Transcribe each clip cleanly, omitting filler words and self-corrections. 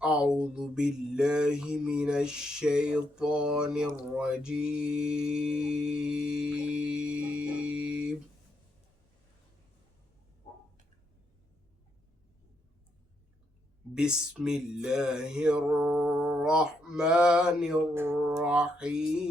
أعوذ بالله من الشيطان الرجيم بسم الله الرحمن الرحيم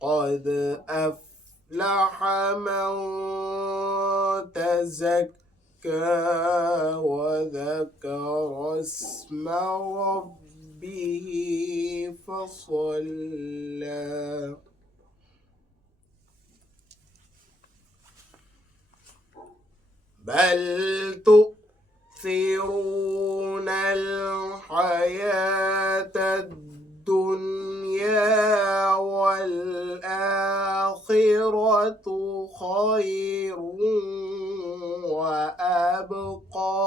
قد أفلح من تزكى وذكر اسم ربه فصلى بل تؤثرون الحياة الدنيا والآخرة خير وأبقى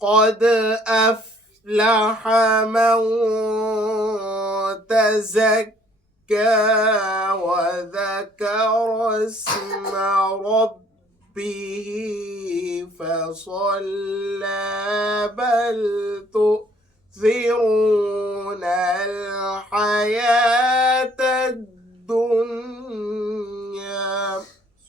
قد أفلح من تزكى وذكر اسم ربه فصلى بل تؤثرون الحياة الدنيا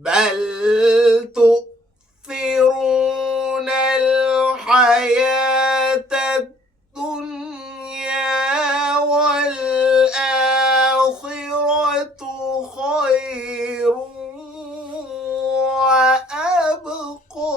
بل تؤثرون الحياة الدنيا والآخرة خير وأبقى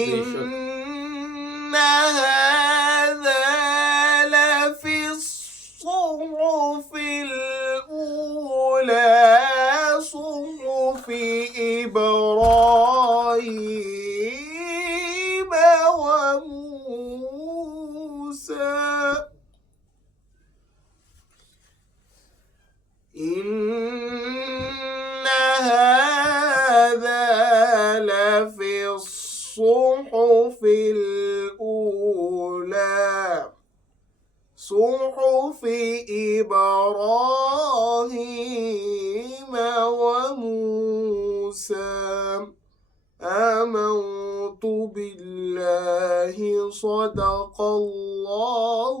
إن هذا لفي الصحف الأولى صحف إبراهيم وموسى إن هذا لفي الصحف الأولى صحف إبراهيم وموسى آمنت بالله صدق الله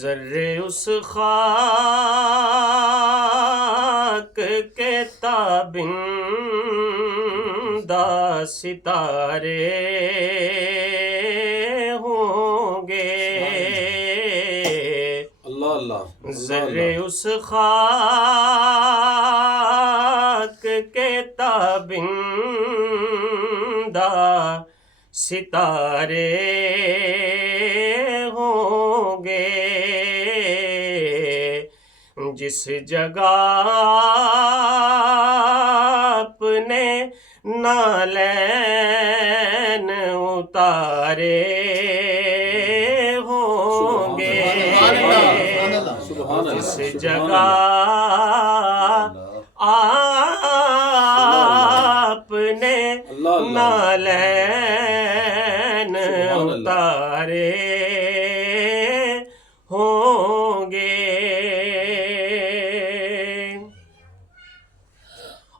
ذرے اس خاک کے تابندہ ستارے ہوں گے، اللہ اللہ، ذرے اس خاک کے تابندہ ستارے ہوں گے، جس جگہ اپنے نالین اتارے ہوں گے، جس جگہ اپنے نالین اتارے ہوں گے،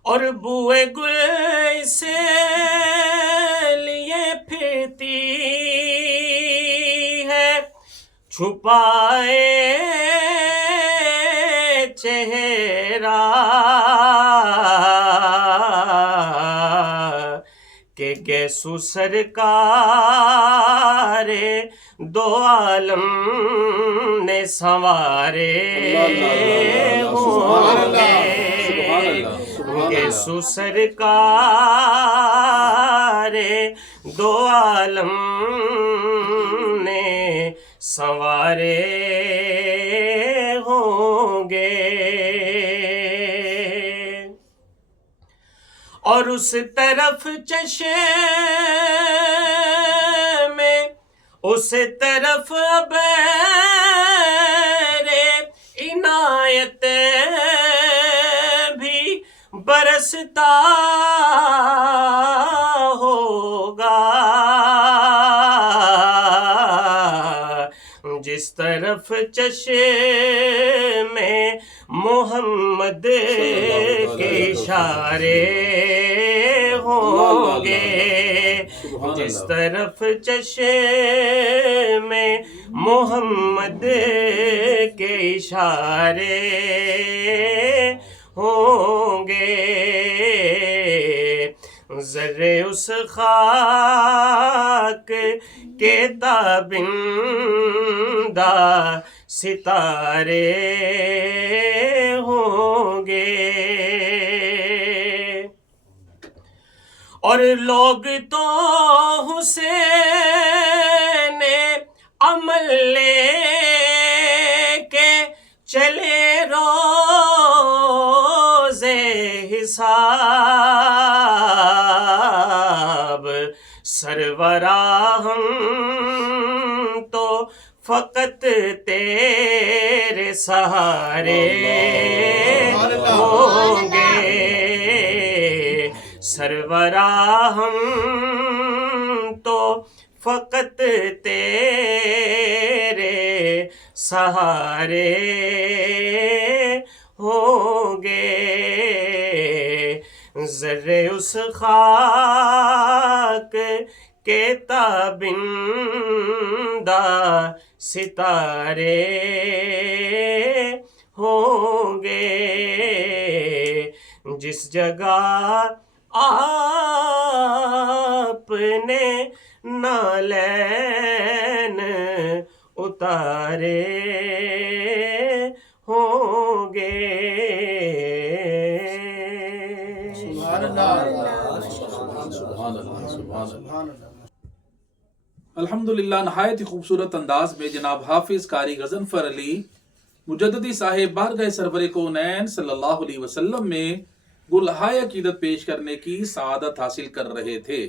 اور بوئے گل سے لیے پھرتی ہے چھپائے چہرہ، کہ گیسو سرکار دو عالم نے سنوارے ہوں گے، گیسو سرکار دو عالم نے سنوارے ہوں گے، اور اس طرف چشم اس طرف بیر عنایت بھی برستا ہوگا، جس طرف چشم محمد کے اشارے ہوں گے، جس طرف چشم محمد کے اشارے ہوں گے، ذرے اس خاک کے تابندہ ستارے ہوں گے، اور لوگ تو حسین عمل لے کے چلے روزے حساب، سرورا ہم تو فقط تیرے سہارے ہوں گے، سرورا ہم تو فقط تیرے سہارے ہوں گے، ذرے اس خاک کے تابندہ ستارے ہوں گے، جس جگہ آپ نے نالین اتارے ہوں گے۔ الحمدللہ، نہایت ہی خوبصورت انداز میں جناب حافظ قاری غضنفر علی مجددی صاحب بارگاہ سرور کونین صلی اللہ علیہ وسلم میں گلہائے عقیدت پیش کرنے کی سعادت حاصل کر رہے تھے۔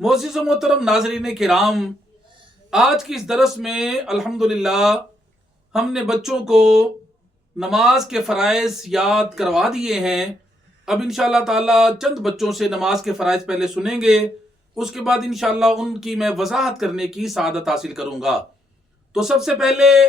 معزز و محترم ناظرین کرام، آج کی اس درس میں الحمدللہ ہم نے بچوں کو نماز کے فرائض یاد کروا دیے ہیں۔ اب انشاءاللہ تعالی چند بچوں سے نماز کے فرائض پہلے سنیں گے، اس کے بعد انشاءاللہ ان کی میں وضاحت کرنے کی سعادت حاصل کروں گا۔ تو سب سے پہلے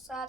7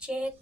6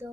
2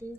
3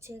6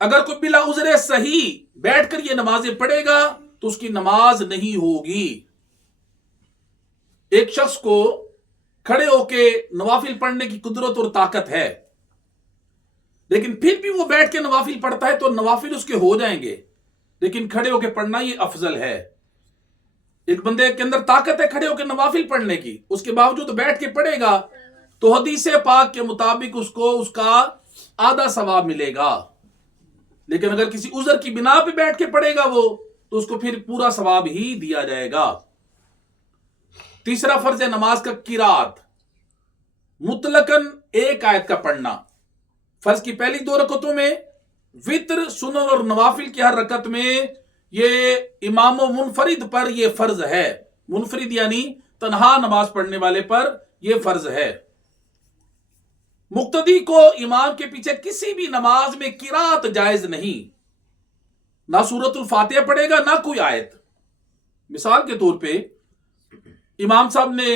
اگر کوئی بلا عذر صحیح بیٹھ کر یہ نمازیں پڑھے گا تو اس کی نماز نہیں ہوگی. ایک شخص کو کھڑے ہو کے نوافل پڑھنے کی قدرت اور طاقت ہے، لیکن پھر بھی وہ بیٹھ کے نوافل پڑھتا ہے تو نوافل اس کے ہو جائیں گے، لیکن کھڑے ہو کے پڑھنا یہ افضل ہے. ایک بندے کے اندر طاقت ہے کھڑے ہو کے نوافل پڑھنے کی، اس کے باوجود بیٹھ کے پڑھے گا تو حدیث پاک کے مطابق اس کو اس کا آدھا ثواب ملے گا. لیکن اگر کسی عذر کی بنا پہ بیٹھ کے پڑھے گا وہ تو اس کو پھر پورا ثواب ہی دیا جائے گا. تیسرا فرض ہے نماز کا قرات، مطلقاً ایک آیت کا پڑھنا. فرض کی پہلی 2 رکعتوں میں، وتر، سنن اور نوافل کی ہر رکعت میں یہ امام و منفرد پر یہ فرض ہے. منفرد یعنی تنہا نماز پڑھنے والے پر یہ فرض ہے. مقتدی کو امام کے پیچھے کسی بھی نماز میں قرات جائز نہیں، نہ سورۃ الفاتحہ پڑھے گا نہ کوئی آیت. مثال کے طور پہ امام صاحب نے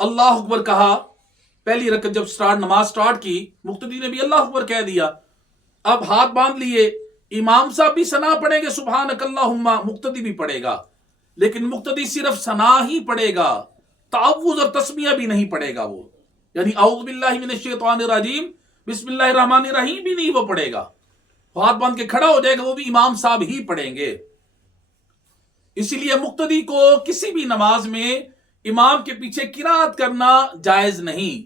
اللہ اکبر کہا، پہلی رکعت جب نماز سٹارٹ کی، مقتدی نے بھی اللہ اکبر کہہ دیا. اب ہاتھ باندھ لیے، امام صاحب بھی ثنا پڑھیں گے سبحانک اللہم، مقتدی بھی پڑھے گا، لیکن مقتدی صرف ثنا ہی پڑھے گا، تعوذ اور تسمیہ بھی نہیں پڑھے گا. وہ یعنی اعوذ باللہ من الشیطان الرجیم، بسم اللہ الرحمن الرحیم بھی نہیں وہ پڑھے گا. ہاتھ باندھ کے کھڑا ہو جائے گا، وہ بھی امام صاحب ہی پڑھیں گے. اسی لیے مقتدی کو کسی بھی نماز میں امام کے پیچھے قرات کرنا جائز نہیں،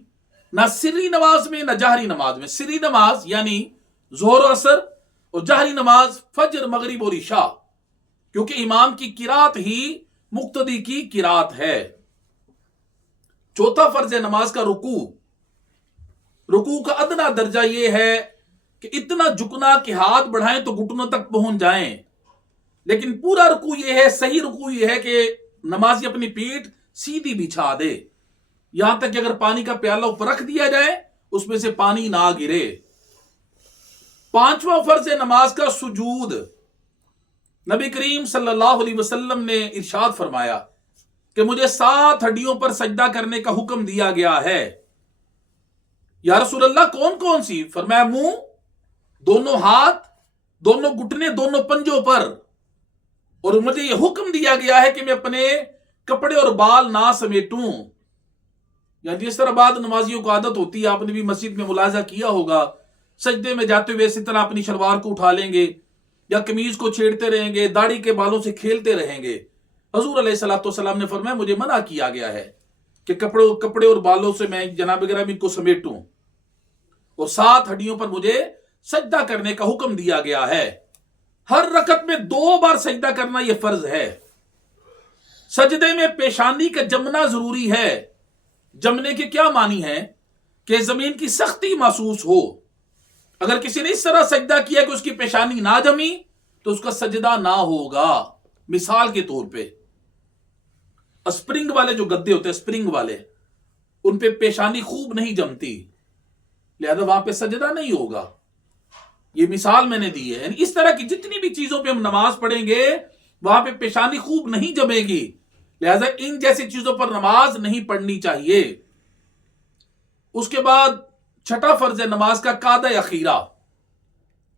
نہ سری نماز میں نہ جہری نماز میں. سری نماز یعنی ظہر و عصر، اور جہری نماز فجر، مغرب اور عشاء، کیونکہ امام کی قرات ہی مقتدی کی قرات ہے. چوتھا فرض ہے نماز کا رکوع. رکوع کا ادنا درجہ یہ ہے کہ اتنا جھکنا کہ ہاتھ بڑھائیں تو گھٹنوں تک پہنچ جائیں، لیکن پورا رکوع یہ ہے، صحیح رکوع یہ ہے کہ نمازی اپنی پیٹھ سیدھی بچھا دے، یہاں تک کہ اگر پانی کا پیالہ اوپر رکھ دیا جائے اس میں سے پانی نہ گرے. پانچواں فرض ہے نماز کا سجود. نبی کریم صلی اللہ علیہ وسلم نے ارشاد فرمایا کہ مجھے 7 ہڈیوں پر سجدہ کرنے کا حکم دیا گیا ہے. یا رسول اللہ کون کون سی؟ فرمایا منہ، دونوں ہاتھ، دونوں گھٹنے، دونوں پنجوں پر. اور مجھے یہ حکم دیا گیا ہے کہ میں اپنے کپڑے اور بال نہ سمیٹوں. یعنی جس طرح بعض نمازیوں کو عادت ہوتی ہے، آپ نے بھی مسجد میں ملاحظہ کیا ہوگا، سجدے میں جاتے ہوئے اسی طرح اپنی شلوار کو اٹھا لیں گے یا قمیض کو چھیڑتے رہیں گے، داڑھی کے بالوں سے کھیلتے رہیں گے. حضور علیہ الصلوۃ والسلام نے فرمایا مجھے منع کیا گیا ہے کہ کپڑے اور بالوں سے میں جناب گرامی کو سمیٹوں، اور 7 ہڈیوں پر مجھے سجدہ کرنے کا حکم دیا گیا ہے. ہر رکعت میں 2 بار سجدہ کرنا یہ فرض ہے. سجدے میں پیشانی کا جمنا ضروری ہے. جمنے کے کیا معنی ہے؟ کہ زمین کی سختی محسوس ہو. اگر کسی نے اس طرح سجدہ کیا کہ اس کی پیشانی نہ جمی تو اس کا سجدہ نہ ہوگا. مثال کے طور پہ اسپرنگ والے جو گدے ہوتے ہیں، اسپرنگ والے، ان پہ پیشانی خوب نہیں جمتی، لہذا وہاں پہ سجدہ نہیں ہوگا. یہ مثال میں نے دی ہے. یعنی اس طرح کی جتنی بھی چیزوں پہ ہم نماز پڑھیں گے وہاں پہ پیشانی خوب نہیں جمے گی، لہذا ان جیسی چیزوں پر نماز نہیں پڑھنی چاہیے. اس کے بعد چھٹا فرض ہے نماز کا قعدہ اخیرہ.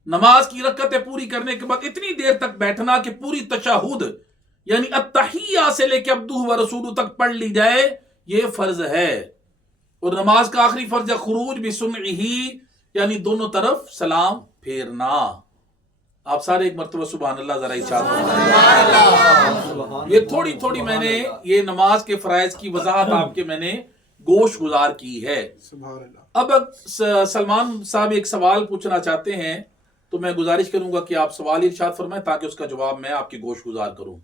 نماز کی رکعتیں پوری کرنے کے بعد اتنی دیر تک بیٹھنا کہ پوری تشہد یعنی التحیہ سے لے کے عبدہ و رسولہ تک پڑھ لی جائے، یہ فرض ہے. اور نماز کا آخری فرض ہے خروج بسمعہ، یعنی دونوں طرف سلام پھیرنا. آپ سارے ایک مرتبہ سبحان اللہ ذرا ارشاد. یہ تھوڑی میں نے یہ نماز کے فرائض کی وضاحت آپ کے میں نے گوش گزار کی ہے. اب سلمان صاحب ایک سوال پوچھنا چاہتے ہیں تو میں گزارش کروں گا کہ آپ سوال ارشاد فرمائیں تاکہ اس کا جواب میں آپ کی گوش گزار کروں.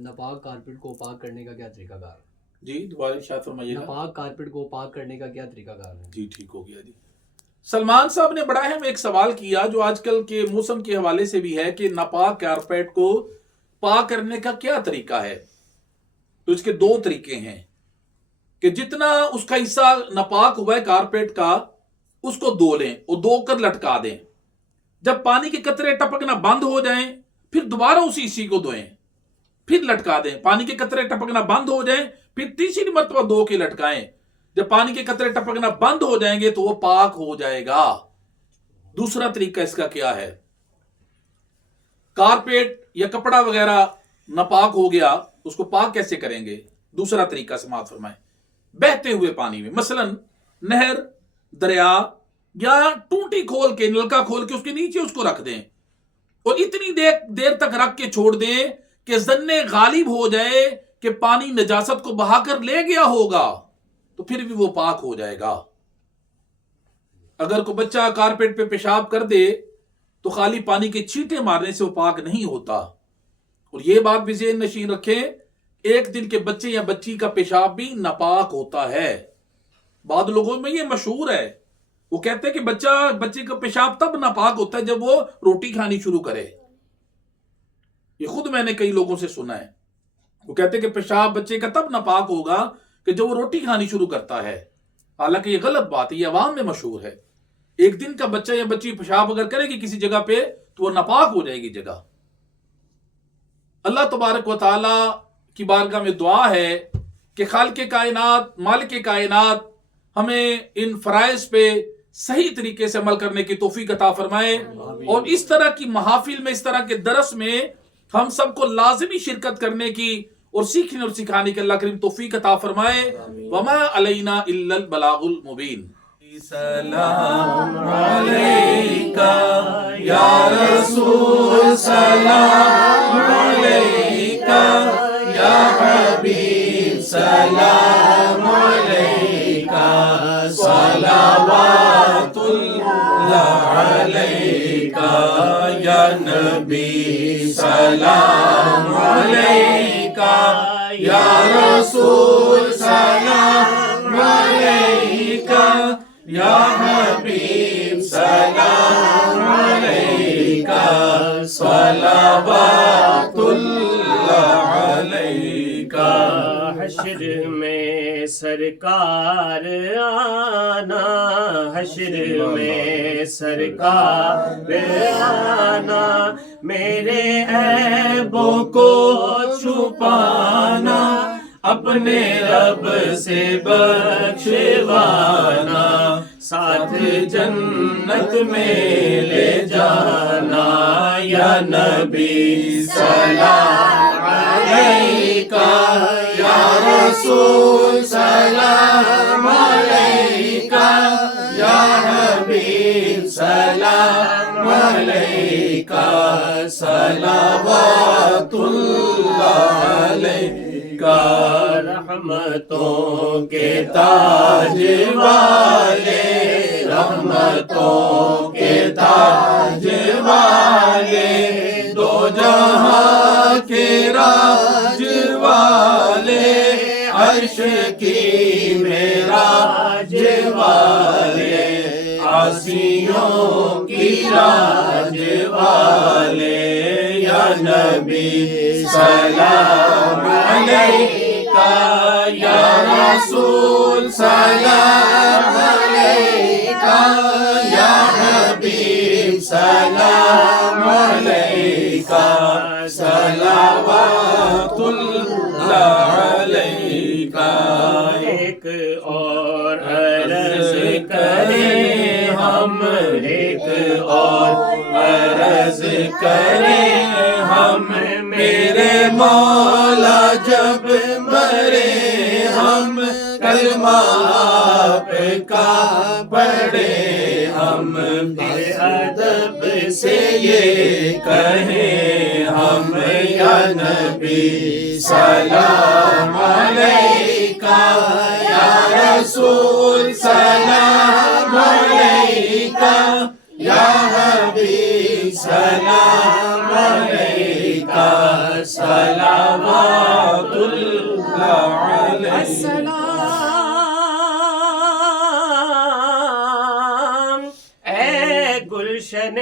ناپاک کارپیٹ کو پاک کرنے کا کیا طریقہ کار ہے؟ جی دوبارہ ارشاد فرمائیے. ناپاک کارپیٹ کو پاک کرنے کا کیا طریقہ کار ہے؟ جی ٹھیک ہو گیا. جی سلمان صاحب نے بڑا اہم ایک سوال کیا جو آج کل کے موسم کے حوالے سے بھی ہے کہ ناپاک کارپیٹ کو پاک کرنے کا کیا طریقہ ہے. تو اس کے 2 طریقے ہیں کہ جتنا اس کا حصہ ناپاک ہوا ہے کارپیٹ کا اس کو دھو لیں اور دھو کر لٹکا دیں. جب پانی کے قطرے ٹپکنا بند ہو جائیں پھر دوبارہ اسی کو دھوئیں، پھر لٹکا دیں. پانی کے قطرے ٹپکنا بند ہو جائیں پھر تیسری مرتبہ دھو کے لٹکائیں. جب پانی کے قطرے ٹپکنا بند ہو جائیں گے تو وہ پاک ہو جائے گا. دوسرا طریقہ اس کا کیا ہے؟ کارپیٹ یا کپڑا وغیرہ ناپاک ہو گیا، اس کو پاک کیسے کریں گے؟ دوسرا طریقہ سماعت فرمائیں، بہتے ہوئے پانی میں، مثلا نہر، دریا یا ٹوٹی کھول کے، نلکا کھول کے اس کے نیچے اس کو رکھ دیں اور اتنی دیر تک رکھ کے چھوڑ دیں کہ ظن غالب ہو جائے کہ پانی نجاست کو بہا کر لے گیا ہوگا، تو پھر بھی وہ پاک ہو جائے گا۔ اگر کوئی بچہ کارپیٹ پہ پیشاب کر دے تو خالی پانی کے چھینٹے مارنے سے وہ پاک نہیں ہوتا۔ اور یہ بات بھی ذہن نشین رکھیں، ایک دن کے بچے یا بچی کا پیشاب بھی ناپاک ہوتا ہے۔ بعض لوگوں میں یہ مشہور ہے، وہ کہتے ہیں کہ بچے کا پیشاب تب ناپاک ہوتا ہے جب وہ روٹی کھانی شروع کرے۔ یہ خود میں نے کئی لوگوں سے سنا ہے، وہ کہتے ہیں کہ پیشاب بچے کا تب ناپاک ہوگا کہ جب وہ روٹی کھانی شروع کرتا ہے۔ حالانکہ یہ غلط بات ہے، یہ عوام میں مشہور ہے۔ ایک دن کا بچہ یا بچی پیشاب اگر کرے گی کسی جگہ پہ تو وہ ناپاک ہو جائے گی جگہ۔ اللہ تبارک و تعالی کی بارگاہ میں دعا ہے کہ خالق کائنات، مالک کائنات ہمیں ان فرائض پہ صحیح طریقے سے عمل کرنے کی توفیق عطا فرمائے، اور اس طرح کی محافل میں، اس طرح کے درس میں ہم سب کو لازمی شرکت کرنے کی اور سیکھنے اور سکھانے کی اللہ کریم توفیق عطا فرمائے۔ وما علینا الا البلاغ المبین۔ سلام علیکہ یا رسول، سلام علیکہ یا حبیب، سلام علیکہ، صلوات اللہ علیکہ یا نبی، سلام علیکہ یا رسول، سلام علیکہ یا حبیب، سلام علیکہ، صلوات اللہ علیکہ۔ حشر میں سرکار آنا، حشر میں سرکار آنا، میرے عیبوں کو چھپانا، اپنے رب سے بخشوانا، ساتھ جنت میں لے جانا، یا نبی سلام علیکہ، یا رسول سلام علیکہ، یا حبیب سلام علیکہ، صلوات اللہ علیکہ۔ رحمتوں کے تاج والے، رحمتوں کے تاج والے، دو جہاں کے راج والے، عرش کی معراج والے، عاصیوں کی راج والے، یا نبی سلام علیکہ، یا رسول سلام علیکہ، یا حبیب سلام علیکہ، صلوات اللہ علیکہ۔ ایک اور عرض کریں ہم، ایک اور عرض کریں ہم، میرے مولا جب مرے ہم، کلمہ آپ کا پڑھے ہم، بے ادب سے یہ کہیں ہم، یا نبی سلام علیکہ، یا رسول سلام علیکہ، یا حبیب سلام علیکہ، صلوات اللہ علیکہ۔ السلام اے گلشن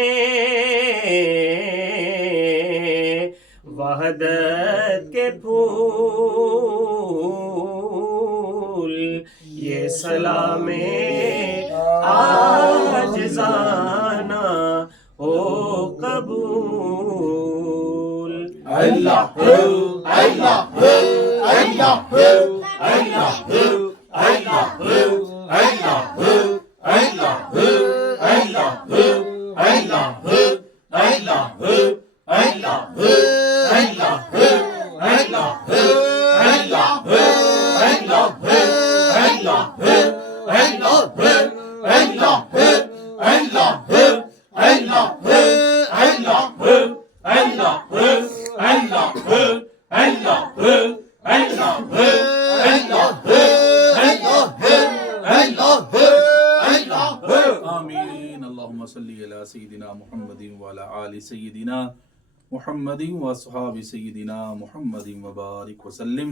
وحدت کے پھول، یہ سلام عاجزانہ ہو قبول۔ اللہ اللہ اللہ اللہ اللہ اللہ اللہ اللہ آمین. اللہم صلی علی سیدنا محمد وعلی آل سیدنا محمد واصحاب سیدنا محمد وبارک وسلم.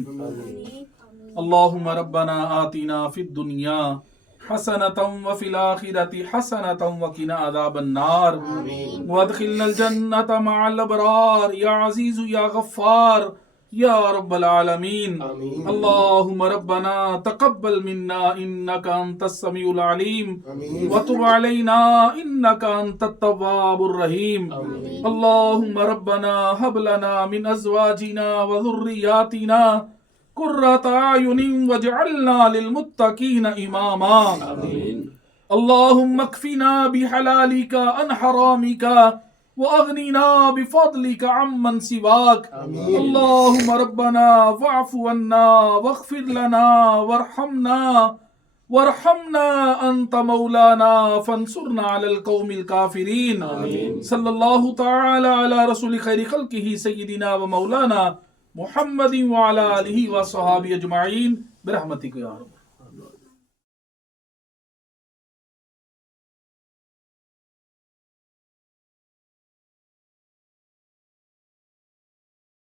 اللہم ربنا آتنا فی الدنیا حسنة وفی الآخرة حسنة وقنا عذاب النار وادخلنا الجنة مع الابرار یا عزیز یا غفار یا رب العالمین. اللہم ربنا تقبل منا انک انت السمیع العلیم وتب علینا انک انت التواب الرحیم. اللہم ربنا هب لنا من ازواجنا وذریاتنا قرۃ اعین واجعلنا للمتقین اماما. اللہم اکفنا بحلالک عن حرامک واغننا بفضلک عمن سواک. اللہم ربنا واعف عنا واغفر لنا وارحمنا انت مولانا فانصرنا علی القوم الکافرین. صلی اللہ تعالی علی رسول خیر خلقہ سیدنا و مولانا محمد وعلی آلہ وصحابہ اجمعین برحمتک یا رب.